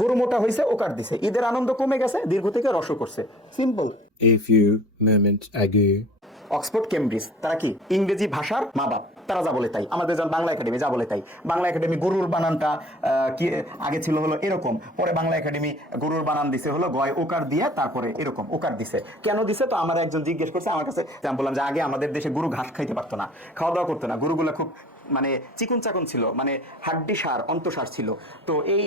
গরু মোটা হয়েছে ওকার দিছে? ঈদের আনন্দ কমে গেছে দীর্ঘ থেকে রস করছে। সিম্পল. অক্সফোর্ড কেমব্রিজ তারা কি? ইংরেজি ভাষার মা বাপ তারা যা বলে তাই। আমাদের যেমন বাংলা একাডেমি যা বলে তাই। বাংলা একাডেমি গরুর বানানটা কি আগে ছিল হলো এরকম। পরে বাংলা একাডেমি গরুর বানান দিছে হলো গয় ওকার দিয়ে তারপরে এরকম ওকার দিছে। কেন দিছে? তো আমার একজন জিজ্ঞেস করছে আমার কাছে বললাম যে আগে আমাদের দেশে গরু ঘাস খাইতে পারতো না খাওয়া দাওয়া করতো না। গরুগুলো খুব মানে চিকুন চাকুন ছিল মানে হাড্ডি সার, অন্তঃসার ছিল। তো এই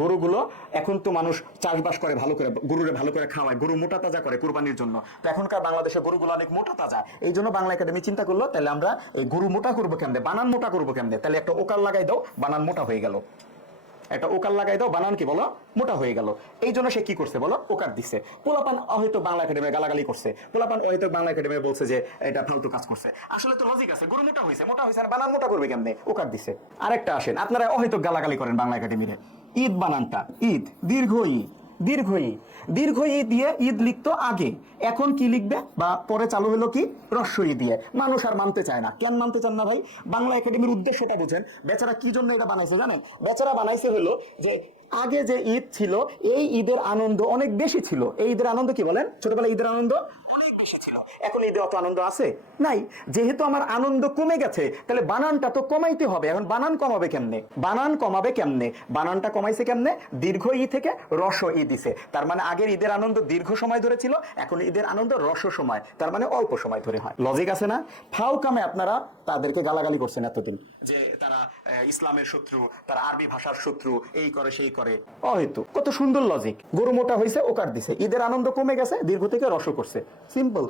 গরুগুলো এখন তো মানুষ চাষবাস করে ভালো করে, গরুরে ভালো করে খাওয়ায়, গরু মোটা তাজা করে কুরবানির জন্য। তো এখনকার বাংলাদেশে গরুগুলো অনেক মোটা তাজা। এই জন্য বাংলা একাডেমি চিন্তা করল, তাহলে আমরা এই গরু মোটা করব কেমনে? বানান মোটা করব কেমনে? তাহলে একটা ওকার লাগাই দাও, বানান মোটা হয়ে গেল। একটা ওকার লাগাই দাও, বানান কি বলো? মোটা হয়ে গেল। এই জন্য সে কি করছে বলো? ওকার দিছে। পোলাপান হয়তো বাংলা একাডেমি গালাগালি করছে। পোলাপান হয়তো বাংলা একাডেমি বলছে যে, এটা ফালতু কাজ করছে। আসলে তো লজিক আছে, গরু মোটা হয়েছে মোটা হয়েছে আর বানান মোটা করবে কেমনে? ওকার দিচ্ছে আরেকটা আসেন, আপনারা হয়তো গালাগালি করেন বাংলা একাডেমিরে ঈদ বানানটা, ঈদ, দীর্ঘ ঈদ। দীর্ঘ ই দীর্ঘ ই দিয়ে ঈদ লিখতো আগে। এখন কি লিখবে? বা পরে চালু হলো কি? রস্য ই দিয়ে। মানুষ আর মানতে চায় না। কেন মানতে চান না ভাই? বাংলা একাডেমির উদ্দেশ্যটা বোঝেন। বেচারা কি জন্য এটা বানাইছে জানেন? বেচারা বানাইছে হলো যে আগে যে ঈদ ছিল, এই ঈদের আনন্দ অনেক বেশি ছিল। এই ঈদের আনন্দ কি বলেন? ছোটবেলায় ঈদের আনন্দ? অনেক বেশি ছিল। এখন ঈদে অত আনন্দ আছে? নাই। যেহেতু আমার আনন্দ কমে গেছে তাহলে বানানটা তো কমাইতে হবে। এখন বানান কমাবে কেমনে? বানান কমাবে কেমনে? বানানটা কমাইছে কেমনে? দীর্ঘ ই থেকে রস ই দিছে। তার মানে আগের ঈদের আনন্দ দীর্ঘ সময় ধরে ছিল এখন ঈদের আনন্দ রস সময়। তার মানে অল্প সময় ধরে হয়। লজিক আছে না? ফাউ কামে আপনারা তাদেরকে গালাগালি করছেন এতদিন। যে তারা ইসলামের শত্রু তারা আরবি ভাষার শত্রু এই করে সেই করে। অহেতু। কত সুন্দর লজিক গরু মোটা হয়েছে ওকার দিছে। ঈদের আনন্দ কমে গেছে দীর্ঘ থেকে রস করছে। সিম্পল